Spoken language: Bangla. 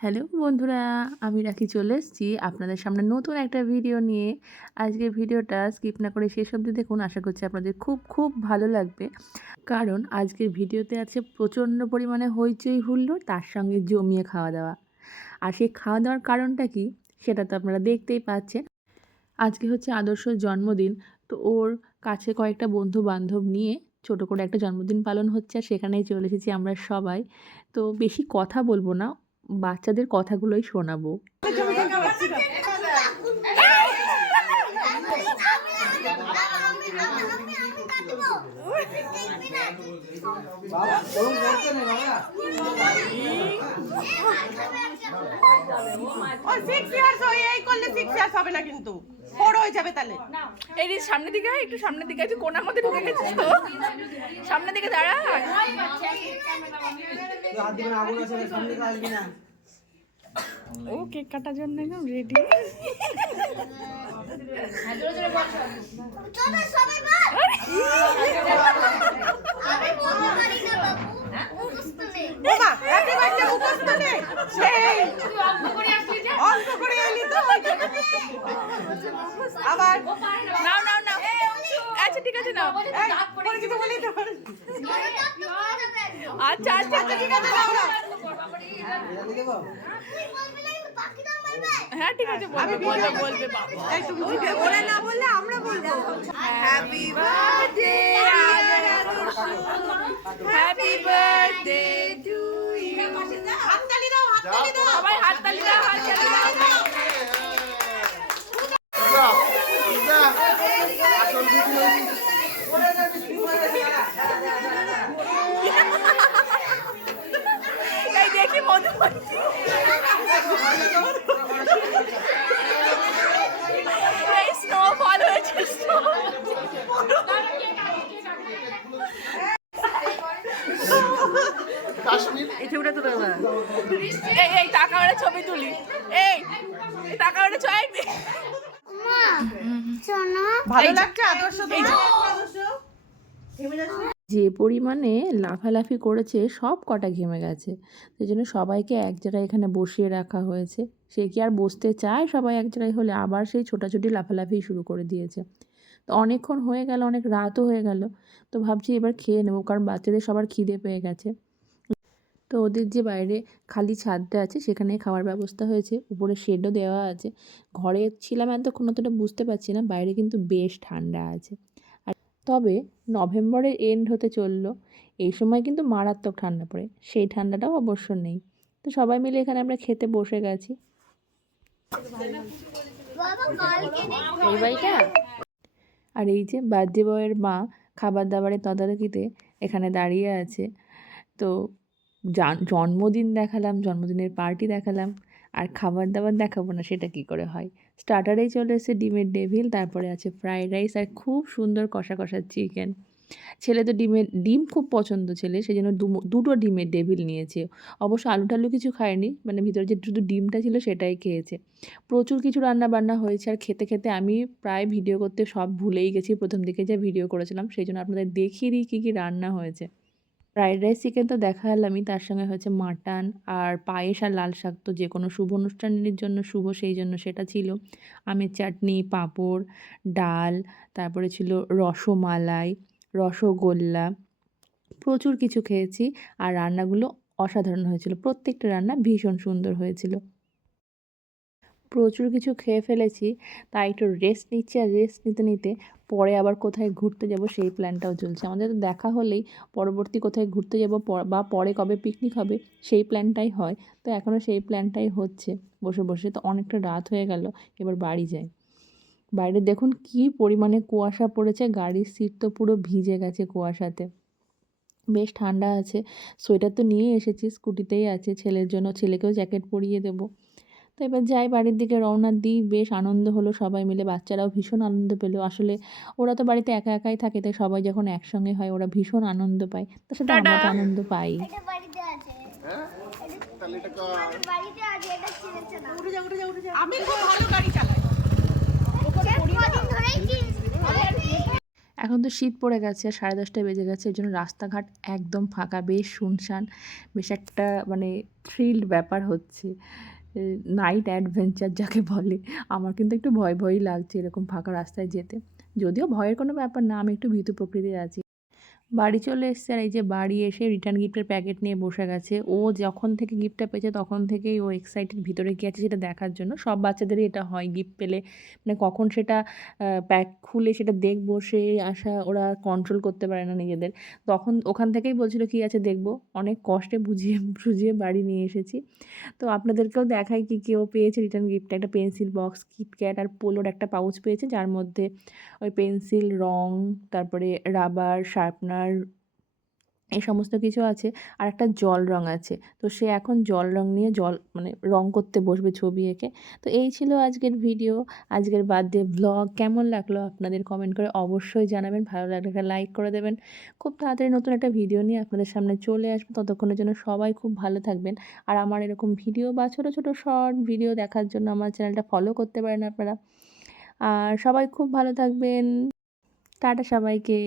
হ্যালো বন্ধুরা, আমি রাখি চলে এসেছি আপনাদের সামনে নতুন একটা ভিডিও নিয়ে। আজকে ভিডিওটা স্কিপ না করে শেষ অবধি দেখুন, আশা করছি আপনাদের খুব খুব ভালো লাগবে। কারণ আজকের ভিডিওতে আছে প্রচণ্ড পরিমাণে হইচই হুল্লোড়, তার সঙ্গে জমিয়ে খাওয়া দাওয়া আর সেই খাওয়া দাওয়ার কারণটা কি, সেটা তো আপনারা দেখতেই পাচ্ছেন। আজকে হচ্ছে আদর্শ জন্মদিন, তো ওর কাছে কয়েকটা বন্ধু বান্ধব নিয়ে ছোট করে একটা জন্মদিন পালন হচ্ছে, আর সেখানেই চলে এসেছি আমরা সবাই। তো বেশি কথা বলব না বাচ্চাদের কথাগুলোই শোনাবো। হয়ে হবে না কিন্তু। ফোর হয়ে যাবে তাহলে। এই যে সামনের দিকে একটু সামনের দিকে তুই কোনার মধ্যে ঢুকে গেছিস তো। সামনের দিকে দাঁড়া। হাত দিবেন আগুন আছে সামনে দিকে আসবি না ও কেক কাটার জন্য একদম রেডি এলি তো। আবার? আচ্ছা ঠিক আছে তো আচ্ছা আচ্ছা আচ্ছা ঠিক আছে হ্যাঁ ঠিক আছে বলবে বলবে বলবে বাবা। বলে না বললে আমরা বলব। Happy birthday happy birthday to you হাততালি দাও হাততালি দাও। সবাই হাততালি দাও হাততালি দাও এই দেখি মধুমতি এই স্নোফল হয়েছে এই ছবিটা এই এই টাকা ছবি তুলি। এই টাকা ওরা ছবি। ভালো লাগছে আদর্শ তোমার যে পরিমাণে লাফালাফি করেছে, সব কটা ঘেমে গেছে। সেই জন্য সবাইকে এক জায়গায় এখানে বসিয়ে রাখা হয়েছে। সে কি আর বসতে চায় সবাই এক জায়গায় হলে? আবার সেই ছোটাছুটি লাফালাফি শুরু করে দিয়েছে। তো অনেকক্ষণ হয়ে গেল, অনেক রাতও হয়ে গেল। তো ভাবছি এবার খেয়ে নেব, কারণ বাচ্চাদের সবার খিদে পেয়ে গেছে। তো ওদের যে বাইরে খালি ছাদটা আছে, সেখানে খাওয়ার ব্যবস্থা হয়েছে। উপরে শেডও দেওয়া আছে। ঘরে ছিলাম এতক্ষণ, অতটা বুঝতে পারছি না। বাইরে কিন্তু বেশ ঠান্ডা আছে। তবে নভেম্বরের এন্ড হতে চলল। এই সময় কিন্তু মারাত্মক ঠান্ডা পড়ে, সেই ঠান্ডাটাও অবশ্য নেই। তো সবাই মিলে এখানে আমরা খেতে বসে গেছি। আর এই যে বার্থডে বয়ের মা খাবার দাবারের তদারকিতে এখানে দাঁড়িয়ে আছে। তো জন্মদিন দেখালাম, জন্মদিনের পার্টি দেখালাম। আর খাবার দাবার দেখাবো না, সেটা কি করে হয়? স্টার্টারেই চলে এসেছে ডিমের ডেভিল, তারপরে আছে ফ্রাইড রাইস আর খুব সুন্দর কষা কষা চিকেন। ছেলে তো ডিমের, ডিম খুব পছন্দ ছেলে সেই জন্য দুটো ডিমের ডেভিল নিয়েছে। অবশ্য আলু টালু কিছু খায়নি মানে ভিতরে যে শুধু ডিমটা ছিল সেটাই খেয়েছে। প্রচুর কিছু রান্না বান্না হয়েছে আর খেতে খেতে আমি প্রায় ভিডিও করতে সব ভুলেই গেছি, প্রথম দিকে যে ভিডিও করেছিলাম, সেই জন্য আপনাদের দেখিয়ে দিই কী কী রান্না হয়েছে। ফ্রাইড রাইস চিকেন তো দেখালামই। তার সঙ্গে হয়েছে মাটন আর পায়েস আর লাল শাক তো যে কোনো শুভ অনুষ্ঠানের জন্য শুভ সেই জন্য সেটা ছিল। আমের চাটনি, পাঁপড়, ডাল, তারপরে ছিল রসমালাই, রসগোল্লা। প্রচুর কিছু খেয়েছি আর রান্নাগুলো অসাধারণ হয়েছিল। প্রত্যেকটা রান্না ভীষণ সুন্দর হয়েছিল। প্রচুর কিছু খেয়ে ফেলেছি। তাই একটু রেস্ট নিচ্ছি আর রেস্ট নিতে নিতে পরে আবার কোথায় ঘুরতে যাব সেই প্ল্যানটাও চলছে। আমাদের তো দেখা হলেই পরবর্তী কোথায় ঘুরতে যাব বা পরে কবে পিকনিক হবে সেই প্ল্যানটাই হয়। তো এখনও সেই প্ল্যানটাই হচ্ছে। বসে বসে তো অনেকটা রাত হয়ে গেল, এবার বাড়ি যাই। বাইরে দেখুন কী পরিমাণে কুয়াশা পড়েছে, গাড়ির সিট তো পুরো ভিজে গেছে কুয়াশাতে। বেশ ঠান্ডা আছে সোয়েটার তো নিয়েই এসেছি স্কুটিতেই আছে, ছেলের জন্য, ছেলেকেও জ্যাকেট পরিয়ে দেবো। তো এবার যাই বাড়ির দিকে রওনা দিই বেশ আনন্দ হলো সবাই মিলে বাচ্চারাও ভীষণ আনন্দ পেল। আসলে ওরা তো বাড়িতে একা একাই থাকে তাই সবাই যখন একসঙ্গে হয় ওরা ভীষণ আনন্দ পায়। তার সাথে আমরা তো আনন্দ পাই। আমি খুব ভালো গাড়ি চালাই। এখন তো শীত পড়ে গেছে আর সাড়ে দশটায় বেজে গেছে এর জন্য রাস্তাঘাট একদম ফাঁকা বেশ শুনশান বেশ একটা মানে থ্রিল্ড ব্যাপার হচ্ছে। নাইট অ্যাডভেঞ্চার যাকে বলে। আমার কিন্তু একটু ভয় ভয়ই লাগছে এরকম ফাঁকা রাস্তায় যেতে। যদিও ভয়ের কোনো ব্যাপার না, আমি একটু ভীতু প্রকৃতির আছি। বাড়ি চলে এসছে আর এই যে বাড়ি এসে রিটার্ন গিফটের প্যাকেট নিয়ে বসে গেছে। ও যখন থেকে গিফটটা পেয়েছে তখন থেকেই ও এক্সাইটেড ভিতরে কী আছে সেটা দেখার জন্য। সব বাচ্চাদেরই এটা হয় গিফট পেলে। মানে কখন সেটা প্যাক খুলে সেটা দেখব, সে আশা ওরা কন্ট্রোল করতে পারে না নিজেদের। তখন ওখান থেকেই বলছিল, কী আছে দেখব? অনেক কষ্টে বুঝিয়ে বুঝিয়ে বাড়ি নিয়ে এসেছি। তো আপনাদেরকেও দেখাই কি কেউ পেয়েছে রিটার্ন গিফটে একটা পেন্সিল বক্স কিটক্যাট আর পোলোর একটা পাউচ পেয়েছে, যার মধ্যে ওই পেন্সিল রং, তারপরে রাবার শার্পনার এই সমস্ত কিছু আছে। আর একটা জল রং আছে। তো সে এখন জল রং নিয়ে জল মানে রং করতে বসবে ছবি এঁকে। তো এই ছিল আজকের ভিডিও, আজকের বার্থডে ব্লগ কেমন লাগল আপনাদের কমেন্ট করে অবশ্যই জানাবেন। ভালো লাগলে একটা লাইক করে দেবেন। খুব তাড়াতাড়ি নতুন একটা ভিডিও নিয়ে আপনাদের সামনে চলে আসব। ততক্ষণের জন্য সবাই খুব ভালো থাকবেন। আর আমার এরকম ভিডিও বা ছোটো ছোটো শর্ট ভিডিও দেখার জন্য আমার চ্যানেলটা ফলো করতে পারেন আপনারা। আর সবাই খুব ভালো থাকবেন। টাটা সবাইকে।